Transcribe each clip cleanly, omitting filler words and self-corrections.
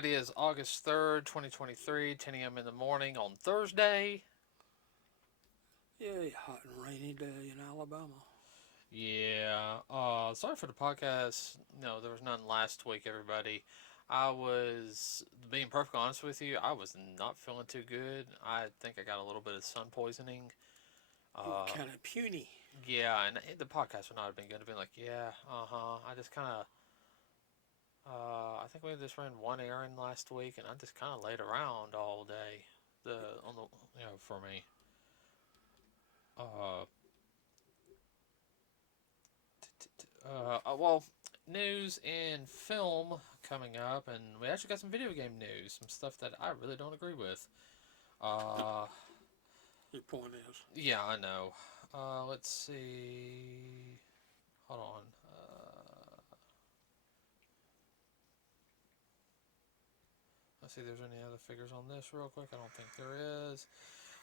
everybody. It's August 3rd, 2023, 10 a.m. in the morning on Thursday. Yeah, hot and rainy day in Alabama. Yeah, sorry for the podcast. No, there was none last week, everybody. I was, being perfectly honest with you, I was not feeling too good. I think I got a little bit of sun poisoning. You were Uh, kind of puny. yeah, and the podcast would not have been good. I've been like, yeah, I just kind of, I think we just ran one errand last week, and I just kind of laid around all day. For me. Uh, well, news and film coming up, and we actually got some video game news, some stuff that I really don't agree with. Uh, Your point is. yeah, I know. Let's see. Hold on. Let's see if there's any other figures on this real quick. I don't think there is.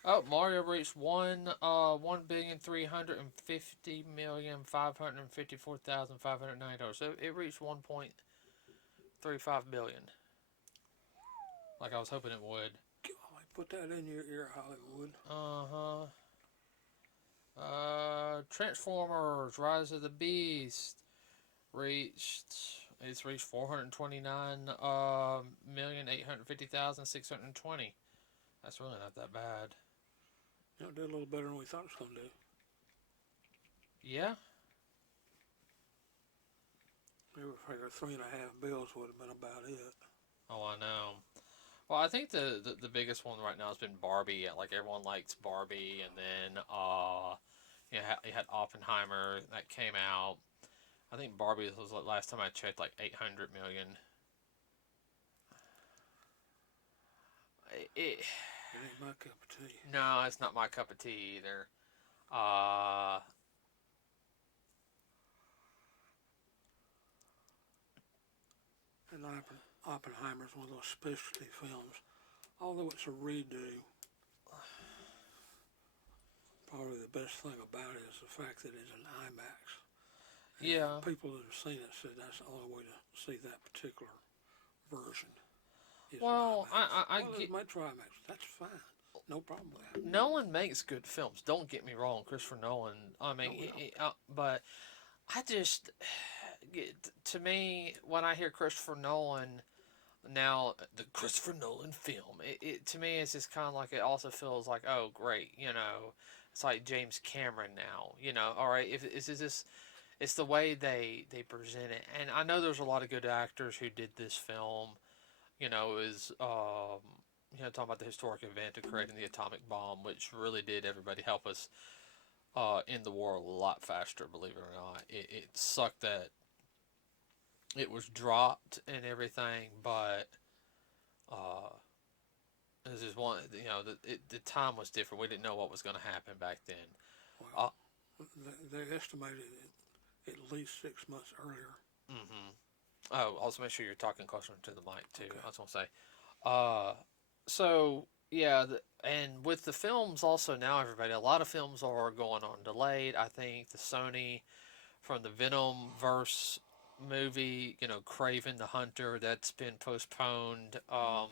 Oh, Mario reached 1,350,554,590 dollars. So it reached 1.35 billion, like I was hoping it would. Golly, put that in your ear, Hollywood. Transformers: Rise of the Beast reached. It's reached 429,850,620. That's really not that bad. It did a little better than we thought it was going to do. Yeah. We were figuring 3.5 bills would have been about it. Oh, I know. Well, I think the biggest one right now has been Barbie. Like everyone likes Barbie, and then you had Oppenheimer that came out. I think Barbie was like, last time I checked like 800 million. It ain't my cup of tea. No, it's not my cup of tea either. Uh, And Oppenheimer's one of those specialty films. Although it's a redo, probably the best thing about it is the fact that it's an IMAX. And yeah. people that have seen it said that's the only way to see that particular version. Well, I Well, get. it's Metro IMAX. That's fine. No problem with that. Nolan makes good films. Don't get me wrong, Christopher Nolan. I mean, but I just, to me, when I hear Christopher Nolan, now the Christopher Nolan film, to me it's just kind of like it also feels like, oh great, it's like James Cameron now, all right, if is this, it's the way they present it, and I know there's a lot of good actors who did this film, is talking about the historic event of creating the atomic bomb, which really did everybody help us in the war a lot faster, believe it or not. It sucked that it was dropped and everything, but uh, this is one. The time was different. We didn't know what was going to happen back then. Well, they estimated it at least 6 months earlier. Mm-hmm. Oh, also make sure you're talking closer to the mic too. Okay. I was going to say. Uh, so yeah, and with the films also now, everybody, a lot of films are going on delayed. I think the Sony from the Venom verse movie, Craven the Hunter, that's been postponed. Um,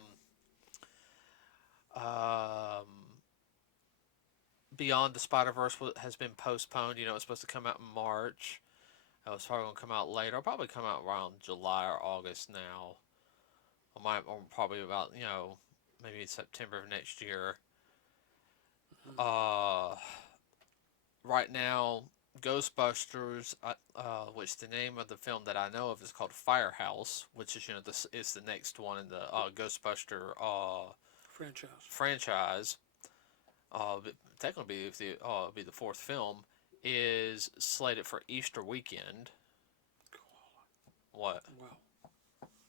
Beyond the Spider Verse has been postponed. It's supposed to come out in March. It was probably gonna come out later. It'll probably come out around July or August now. Or probably about maybe September of next year. Mm-hmm. Uh, right now, Ghostbusters, which the name of the film that I know of is called Firehouse, which is this is the next one in the Ghostbuster franchise. But technically be the fourth film, is slated for Easter weekend. What? Wow.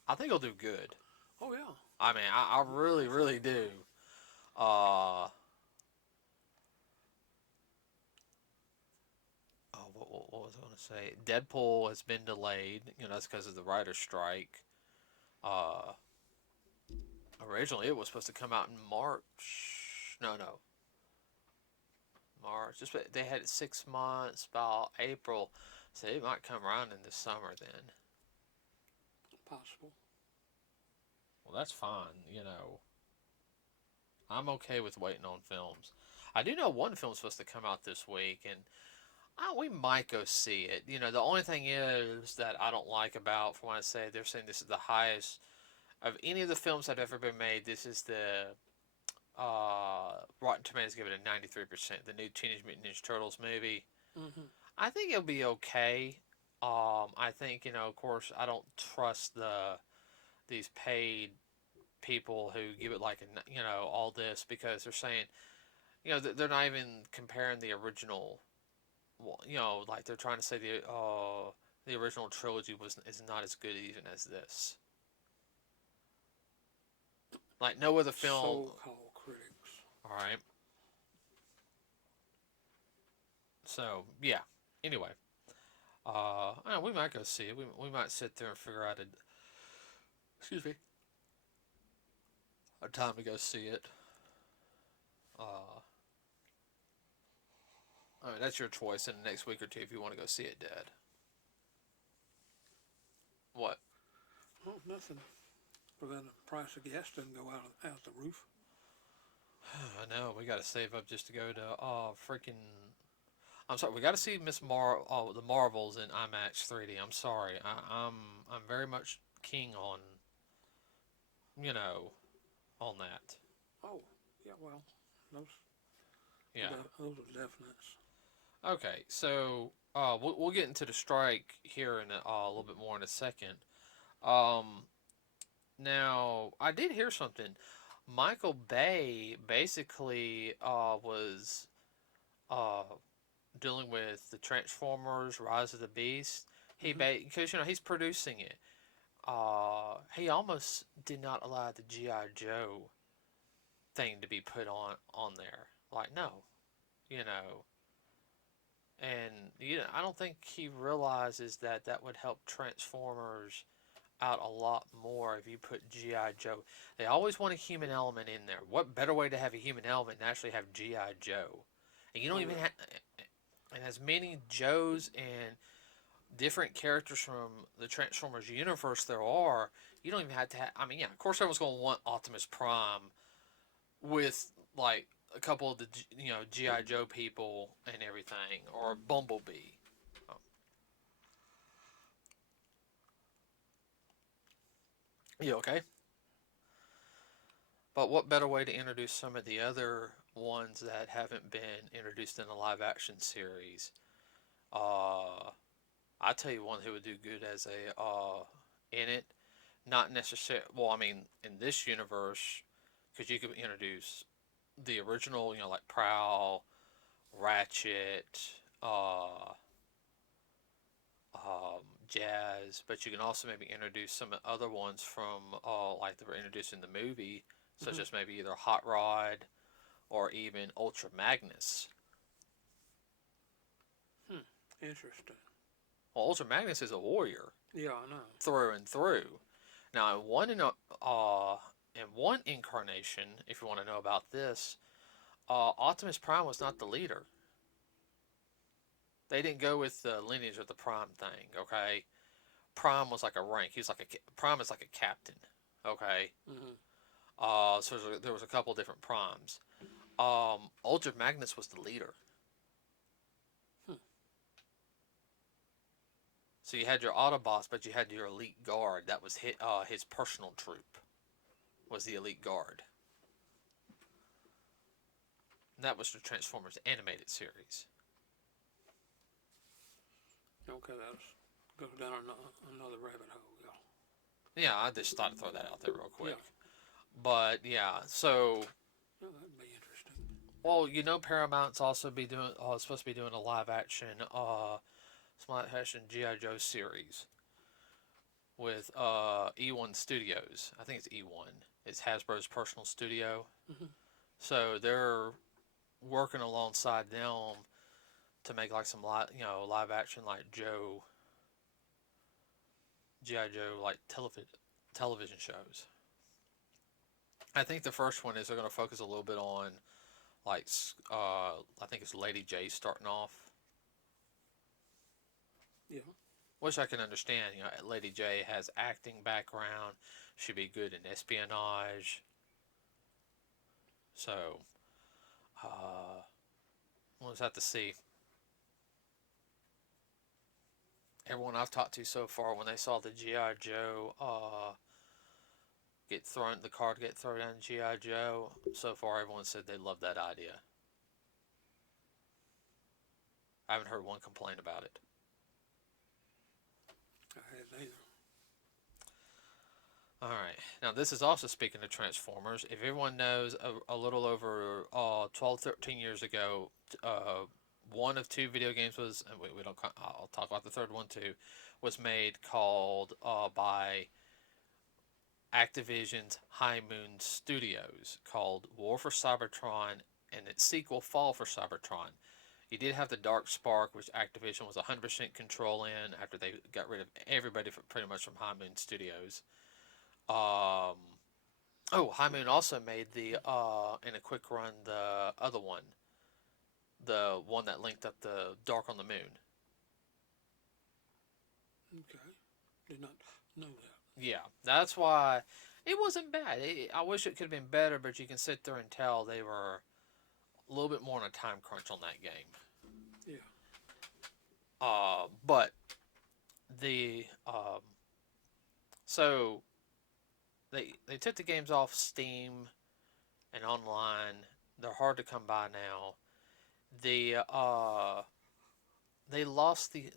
I think it'll do good. Oh yeah. I mean, I really, really do. Uh, what was I going to say? Deadpool has been delayed. That's because of the writer's strike. Uh, Originally, it was supposed to come out in March. No, March. They had it 6 months, about April. So it might come around in the summer then. Possible. well, that's fine. You know, I'm okay with waiting on films. I do know one film's supposed to come out this week, and we might go see it. You know, the only thing is that I don't like about, from what I say, they're saying this is the highest of any of the films that have ever been made. This is the Rotten Tomatoes give it a 93%. The new Teenage Mutant Ninja Turtles movie. Mm-hmm. I think it'll be okay. I think, you know, of course, I don't trust these paid people who give it like you know, all this, because they're saying, you know, they're not even comparing the original. You know, like they're trying to say the original trilogy is not as good even as this. Like no other film. So-called critics. All right. So yeah. Anyway, we might go see it. We might sit there and figure out excuse me, a time to go see it. I mean, that's your choice in the next week or two if you want to go see it, Dad. What? Well, nothing. But then the price of gas doesn't go out the roof. I know we got to save up just to go to freaking. I'm sorry, we got to see the Marvels in IMAX 3D. I'm sorry, I'm very much keen on, you know, on that. Oh, yeah. Well, those Yeah. those are definites. Okay, so we'll get into the strike here in a little bit more in a second. Now I did hear something. Michael Bay basically was uh, dealing with the Transformers: Rise of the Beast. Mm-hmm. Because you know he's producing it. He almost did not allow the GI Joe thing to be put on there. Like no, you know, and you know I don't think he realizes that that would help Transformers out a lot more if you put GI Joe. They always want a human element in there. What better way to have a human element than actually have GI Joe? And you don't even have, and as many Joes and different characters from the Transformers universe there are, you don't even have to have. I mean, yeah, of course, everyone's going to want Optimus Prime with like a couple of the GI Joe people and everything, or Bumblebee. Oh. You okay? But what better way to introduce some of the other ones that haven't been introduced in a live action series? I tell you one who would do good as a in it. Not necessarily. Well, I mean, in this universe, because you could introduce the original, you know, like Prowl, Ratchet, uh, Jazz, but you can also maybe introduce some other ones from like that were introduced in the movie, such Mm-hmm. as maybe either Hot Rod or even Ultra Magnus. Interesting. Well, Ultra Magnus is a warrior Yeah, I know. through and through. Now, in one incarnation, if you want to know about this, Optimus Prime was not the leader. They didn't go with the lineage of the Prime thing. Okay, Prime was like a rank. Prime is like a captain. Okay, Mm-hmm. so there was a couple different Primes. Ultra Magnus was the leader. Hmm. So you had your Autobots, but you had your elite guard. That was his personal troop. Was the elite guard. And that was the Transformers animated series. Okay, that goes down another rabbit hole. Yeah. Yeah, I just thought to throw that out there real quick. Yeah. But yeah, so Yeah, that'd be interesting. well, you know, Paramount's also supposed to be doing a live action GI Joe series with E1 Studios. I think it's E1. It's Hasbro's personal studio. Mm-hmm. So they're working alongside them to make like some live action like GI Joe like television shows. I think the first one is they're going to focus a little bit on like I think it's Lady J starting off. Yeah. which I can understand. You know, Lady J has acting background. She'd be good in espionage. So, we'll just have to see. Everyone I've talked to so far, when they saw the G.I. Joe the card get thrown down G.I. Joe, so far everyone said they love that idea. I haven't heard one complaint about it. I hadn't either. Alright, now this is also speaking of Transformers. If everyone knows, a little over 12, 13 years ago, one of two video games was, and we don't, I'll talk about the third one too, was made called by Activision's High Moon Studios, called War for Cybertron, and its sequel, Fall for Cybertron. You did have the Dark Spark, which Activision was 100% control in after they got rid of everybody pretty much from High Moon Studios. High Moon also made in a quick run, the other one. The one that linked up the Dark on the Moon. Okay. Did not know that. Yeah, that's why it wasn't bad. I wish it could have been better, but you can sit there and tell they were a little bit more on a time crunch on that game. Yeah. But the so they took the games off Steam and online. They're hard to come by now. They lost the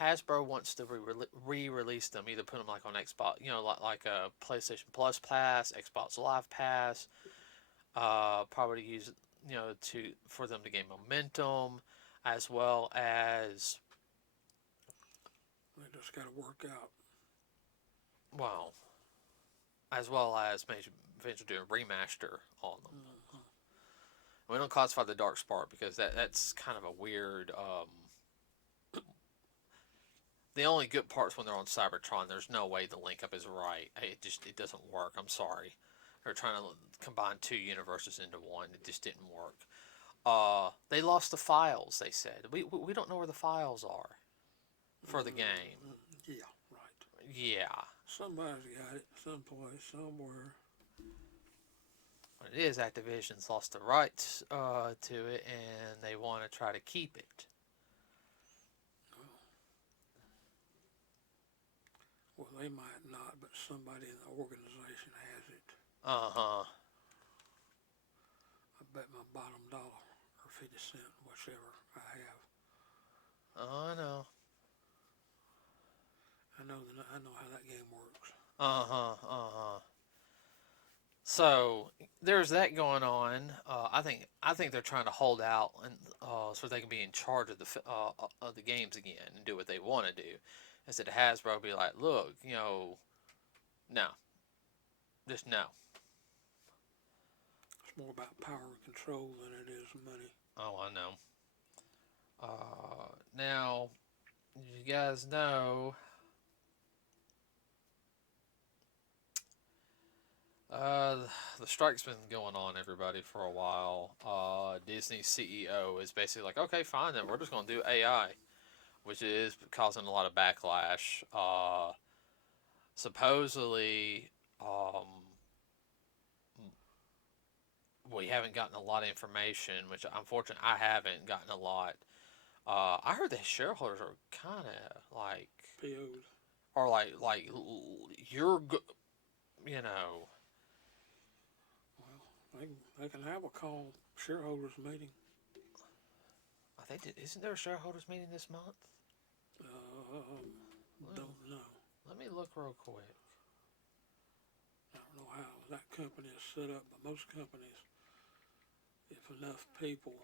Hasbro wants to re-release them, either put them like on Xbox, you know, like a PlayStation Plus Pass, Xbox Live Pass, probably use, you know, for them to gain momentum, as well as they just got to work out. Well, as well as maybe eventually do a remaster on them. Mm-hmm. We don't classify the Dark Spark because that's kind of a weird. The only good parts when they're on Cybertron, there's no way the link up is right. It doesn't work. I'm sorry. They're trying to combine two universes into one. It just didn't work. They lost the files. They said we don't know where the files are for the game. Yeah, right. Yeah. Somebody's got it someplace, somewhere. What it is, Activision's lost the rights to it, and they want to try to keep it. Well, they might not, but somebody in the organization has it. Uh-huh. I bet my bottom dollar, or 50 cents, whichever I have. Oh, I know. I know how that game works. Uh-huh. So there's that going on. I think they're trying to hold out and so they can be in charge of the games again and do what they want to do. Instead of Hasbro be like, look, you know, no, just no. It's more about power and control than it is money. Oh, I know. Now, you guys know. The strike's been going on, everybody, for a while. Disney's CEO is basically like, okay, fine, then we're just going to do AI, which is causing a lot of backlash. Supposedly, we haven't gotten a lot of information, which unfortunately I haven't gotten a lot. I heard the shareholders are kind of like, PO'd. or like you're, you know. Well, they can have a call shareholders meeting. I think isn't there a shareholders meeting this month? Don't know. Let me look real quick. I don't know how that company is set up, but most companies, if enough people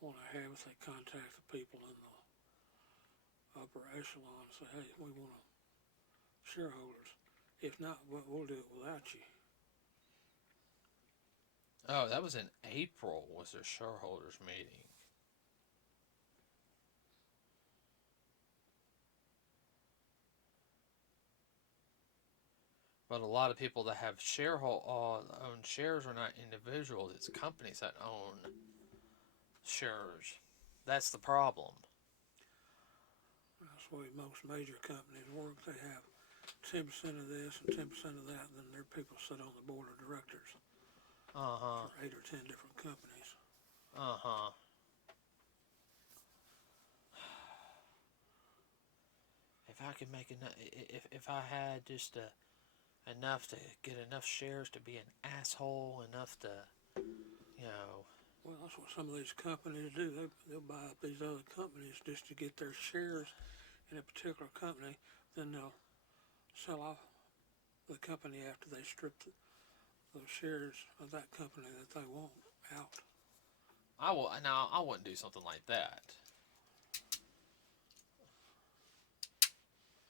want to have us, they contact the people in the upper echelon and say, hey, we want shareholders. If not, we'll do it without you. Oh, that was in April, was their shareholders meeting. But a lot of people that have own shares are not individuals. It's companies that own shares. That's the problem. the way most major companies work. They have 10% of this and 10% of that, and then their people sit on the board of directors Uh-huh. for 8 or 10 different companies. Uh-huh. If I could make enough, if I had just enough to get enough shares to be an asshole, enough to, you know. Well, that's what some of these companies do. They'll buy up these other companies just to get their shares in a particular company. Then they'll sell off the company after they strip those shares of that company that they want out. I wouldn't do something like that.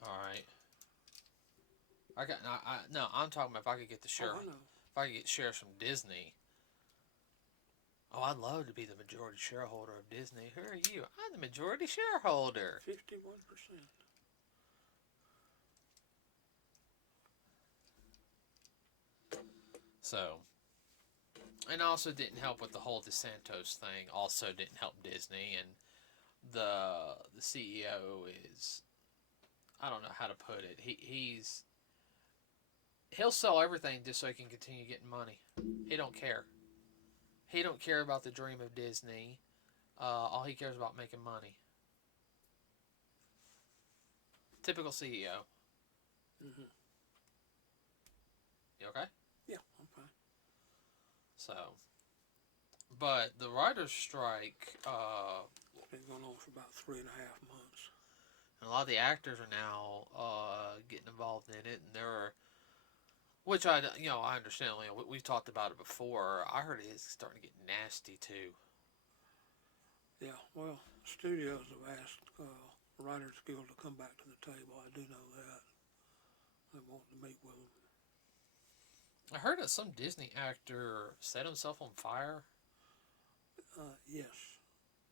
All right. No, I'm talking about if I could get the share. Oh, I know. If I could get shares from Disney. Oh, I'd love to be the majority shareholder of Disney. Who are you? I'm the majority shareholder. 51%. So, and also didn't help with the whole DeSantos thing. Also didn't help Disney, and the CEO is, I don't know how to put it. He'll sell everything just so he can continue getting money. He don't care. He don't care about the dream of Disney. All he cares about making money. Typical CEO. Mm-hmm. You okay? Yeah, I'm fine. So, but the writer's strike, It's been going on for about 3.5 months. and a lot of the actors are now getting involved in it, and which I understand. We've talked about it before. I heard it's starting to get nasty too. Yeah, well, studios have asked Writers Guild to come back to the table. I do know that. They want to meet with them. I heard that some Disney actor set himself on fire. Yes,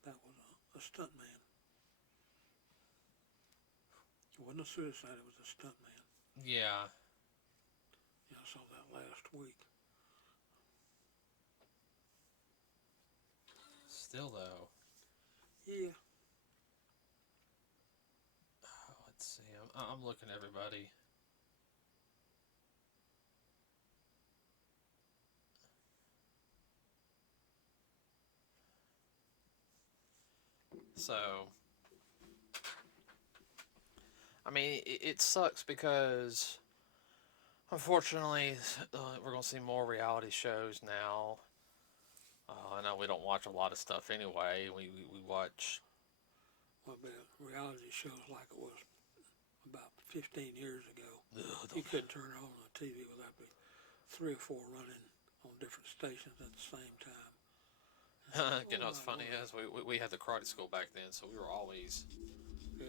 that was a stuntman. It wasn't a suicide, it was a stuntman. Yeah. Yeah, I saw that last week. Still though. Yeah. Let's see. I'm looking at everybody. So, I mean, it sucks because, unfortunately, we're going to see more reality shows now. I know we don't watch a lot of stuff anyway. We watch. Well, but reality shows like it was about 15 years ago. Ugh, You couldn't turn it on the TV without be 3 or 4 running on different stations at the same time. You know what's funny is we had the karate school back then, so we were always. Yeah.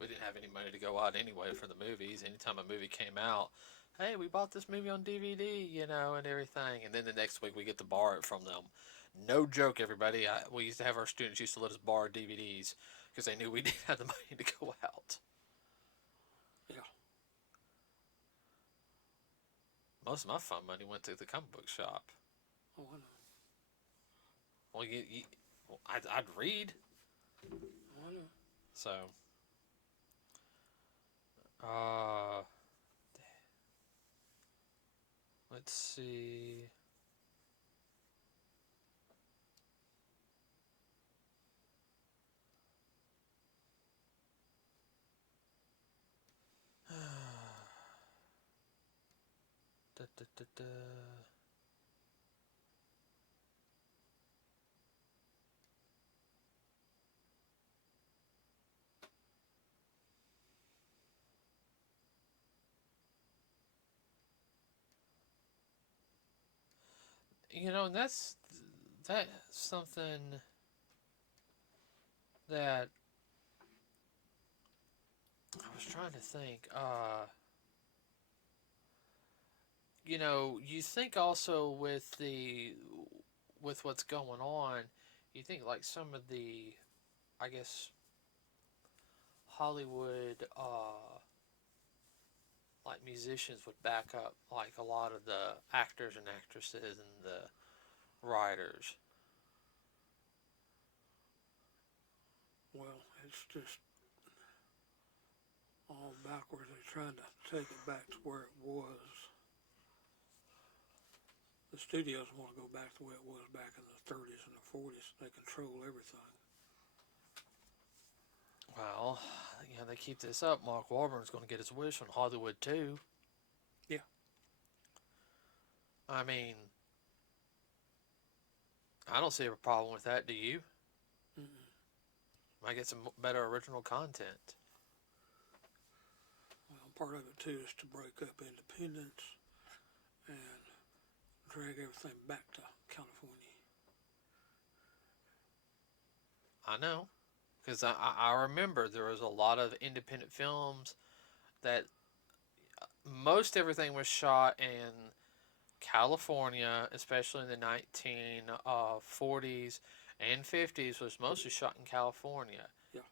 We didn't have any money to go out anyway for the movies. Anytime a movie came out, hey, we bought this movie on DVD, and everything. And then the next week we get to borrow it from them. No joke, everybody. We used to have our students used to let us borrow DVDs because they knew we didn't have the money to go out. Yeah. Most of my fun money went to the comic book shop. Oh, I know. Well, I'd read. Oh, I know. So, let's see. Da, da, da, da. And that's something that I was trying to think. You think also with what's going on, you think like some of the, I guess, Hollywood, like musicians would back up like a lot of the actors and actresses and the writers. Well, it's just all backwards. They're trying to take it back to where it was. The studios want to go back to where it was back in the 30s and the 40s. They control everything. Well, they keep this up. Mark Wahlberg's going to get his wish on Hollywood too. Yeah. I mean, I don't see a problem with that. Do you? Mm-mm. Might get some better original content. Well, part of it too is to break up independence and drag everything back to California. I know, because I remember there was a lot of independent films that most everything was shot in California, especially in the 1940s and 50s, was mostly shot in California. Yeah.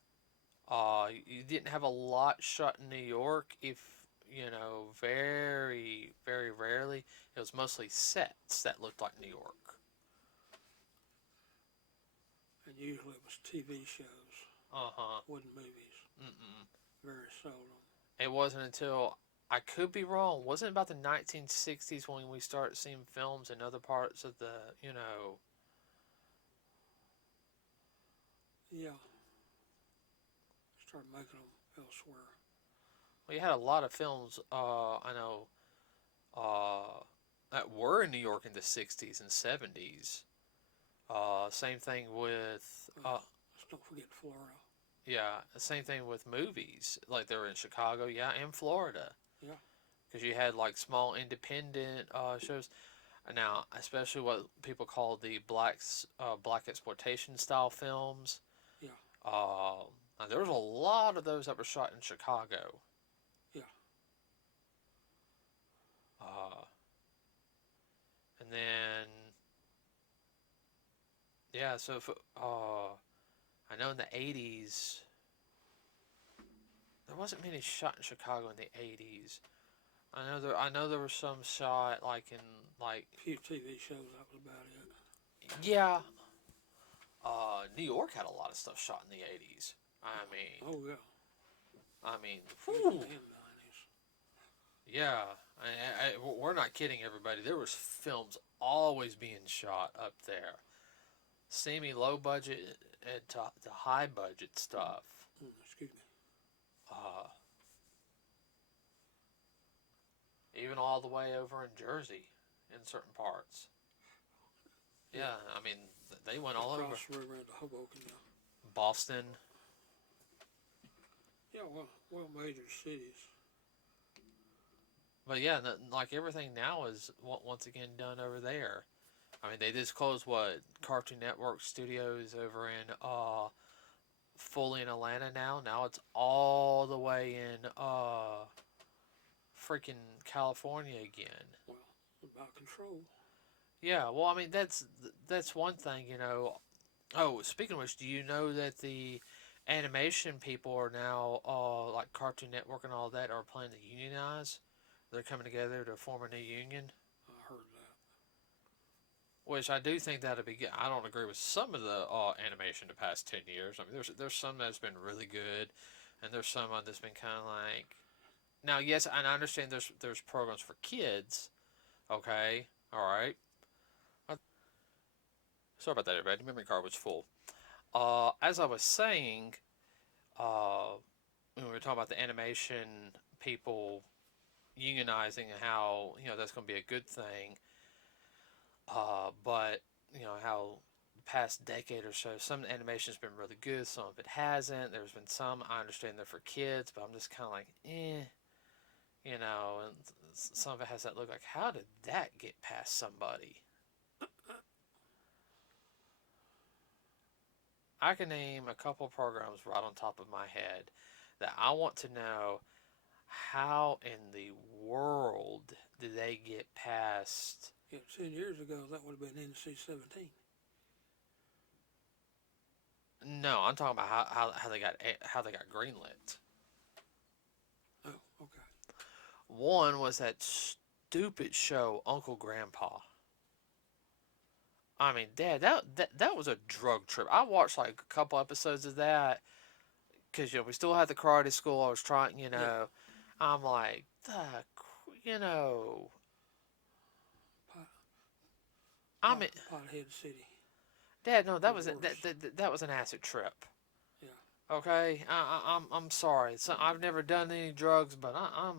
You didn't have a lot shot in New York, if very, very rarely. It was mostly sets that looked like New York. And usually it was TV shows. Wasn't movies. Mm-mm. Very seldom. It wasn't until, I could be wrong, wasn't it about the 1960s when we started seeing films in other parts of the, Yeah. Started making them elsewhere. Well, you had a lot of films, I know, that were in New York in the 60s and 70s. Same thing with, Let's don't forget Florida. yeah, same thing with movies. Like they were in Chicago, yeah, and Florida. Yeah. Because you had like small independent shows. Now, especially what people call the black exploitation style films. Yeah. Now there was a lot of those that were shot in Chicago. Yeah. And then, yeah, so if, I know in the 80s, there wasn't many shot in Chicago in the 80s. I know there was some shot like in like A few TV shows, that was about it. yeah. New York had a lot of stuff shot in the 80s. Oh yeah. Whew, And 90s. yeah. We're not kidding, everybody. There was films always being shot up there. Semi low budget and to high budget stuff. Excuse me. Even all the way over in Jersey, in certain parts. Yeah, they went all over. Across the river into Hoboken now. Boston. Yeah, well, major cities. But yeah, like everything now is once again done over there. They just closed Cartoon Network studios over in fully in Atlanta now. Now it's all the way in freaking California again. Well, about control. Yeah, well, that's one thing, Oh, speaking of which, do you know that the animation people are now, like Cartoon Network and all that, are planning to unionize? They're coming together to form a new union. I heard that. Which I do think that'd be good. I don't agree with some of the animation the past 10 years. There's some that's been really good, and there's some that's been kind of like. Now, yes, and I understand there's programs for kids. Okay, all right. Sorry about that, everybody. Memory card was full. As I was saying, when we were talking about the animation people unionizing and how that's going to be a good thing. But how the past decade or so, some animation's been really good, some of it hasn't. There's been some, I understand they're for kids, but I'm just kind of like, and some of it has that look like, how did that get past somebody? I can name a couple of programs right on top of my head that I want to know how in the world did they get past. Yeah, 10 years ago, that would have been NC-17. No, I'm talking about how they got greenlit. Oh, okay. One was that stupid show Uncle Grandpa. Dad, that was a drug trip. I watched like a couple episodes of that. because we still had the karate school. I was trying, Yeah. I'm like, you know, Pot, I mean, Pothead City. Dad, no, The that was worst. that was an acid trip. Yeah. Okay, I'm sorry. So I've never done any drugs, but I'm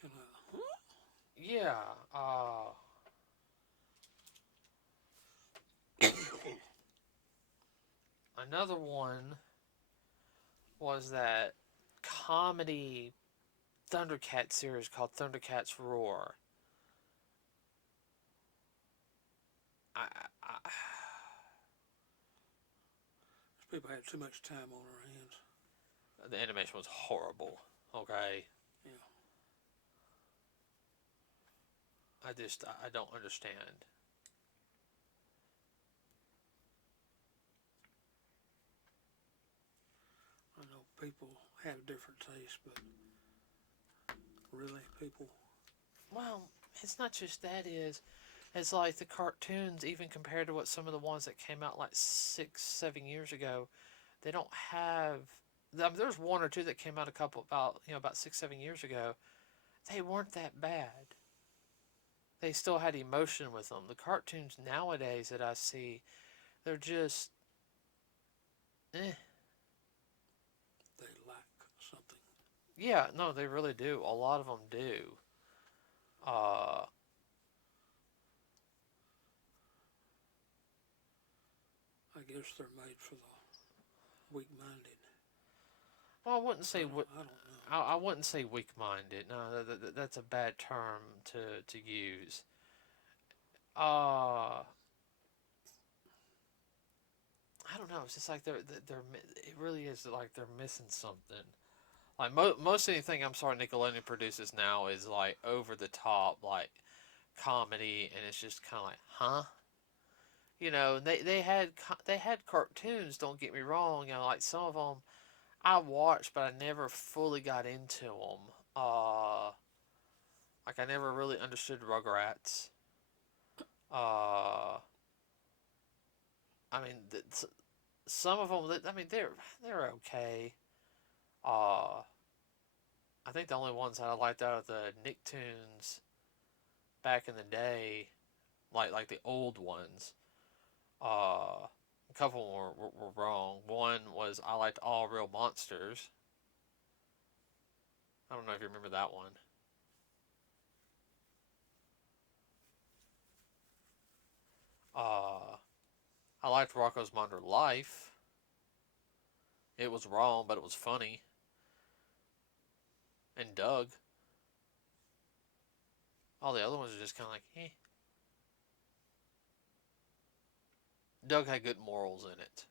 Kind of. yeah. Another one was that comedy Thundercat series called Thundercats Roar. I, I People had too much time on their hands. the animation was horrible. Okay, Yeah. I don't understand. I know people had a different taste, but really, people. Well, it's not just that it's like the cartoons, even compared to what some of the ones that came out like 6, 7 years ago, they don't have. I mean, there's one or two that came out a couple about 6, 7 years ago. They weren't that bad. They still had emotion with them. The cartoons nowadays that I see, they're just, eh. They lack something. Yeah, no, they really do. A lot of them do. Uh, I guess they're made for the weak-minded. well, I wouldn't say I don't know. I wouldn't say weak-minded. No, that's a bad term to use. Uh, I don't know. It's just like they're it really is like they're missing something. Like most anything I'm sorry Nickelodeon produces now is like over the top like comedy, and it's just kind of like, huh? They had cartoons. Don't get me wrong. Like some of them I watched, but I never fully got into them. Like I never really understood Rugrats. Uh, I mean, some of them. I mean, they're okay. Uh, I think the only ones that I liked out of the Nicktoons back in the day, like the old ones, a couple of them were wrong. One was I liked All Real Monsters. I don't know if you remember that one. Uh, I liked Rocco's Modern Life. It was wrong, but it was funny. And Doug. All the other ones are just kind of like, eh. Doug had good morals in it.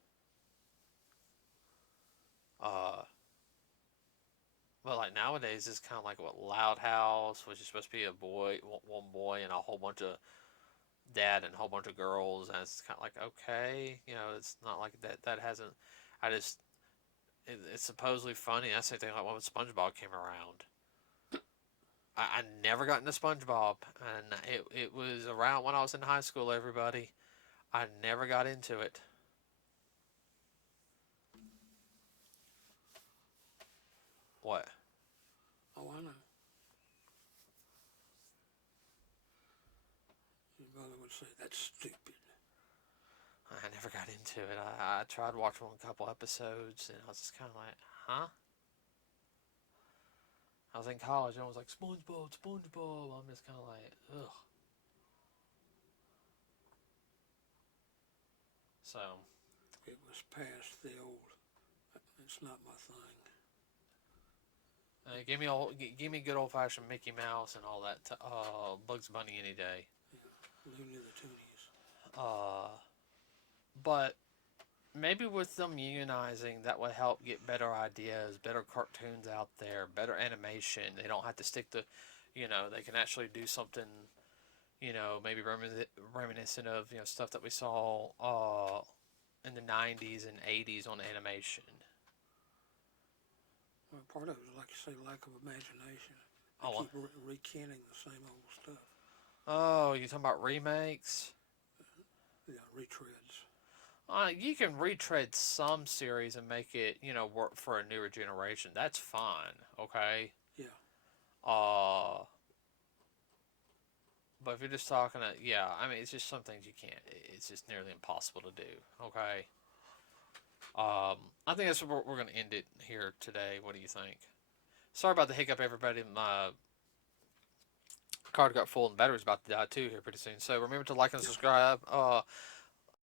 Uh, but like nowadays, it's kind of like what Loud House, which is supposed to be a boy, one boy, and a whole bunch of dad and a whole bunch of girls, and it's kind of like okay, it's not like that. That hasn't. I just it's supposedly funny. That's the thing. Like when SpongeBob came around, I never got into SpongeBob, and it was around when I was in high school. Everybody, I never got into it. What? Oh, I know. Your mother would say, that's stupid. I never got into it. I tried watching a couple episodes, and I was just kind of like, huh? I was in college, and I was like, SpongeBob, SpongeBob. I'm just kind of like, ugh. So, It was past the old, it's not my thing. give me good old fashioned Mickey Mouse and all that. Bugs Bunny any day. Yeah, Looney the Toonies. Uh, but maybe with them unionizing, that would help get better ideas, better cartoons out there, better animation. They don't have to stick to, they can actually do something, maybe reminiscent of stuff that we saw in the '90s and '80s on animation. Well, part of it is, like you say, lack of imagination. They Oh, keep recanting the same old stuff. oh, you talking about remakes? Yeah, retreads. You can retread some series and make it, work for a newer generation. That's fine, okay? Yeah. Uh, but if you're just talking, yeah, I mean, it's just some things you can't. It's just nearly impossible to do, okay? I think that's where we're going to end it here today. What do you think? Sorry about the hiccup, everybody. My card got full and the battery's about to die too here pretty soon. So remember to like and subscribe.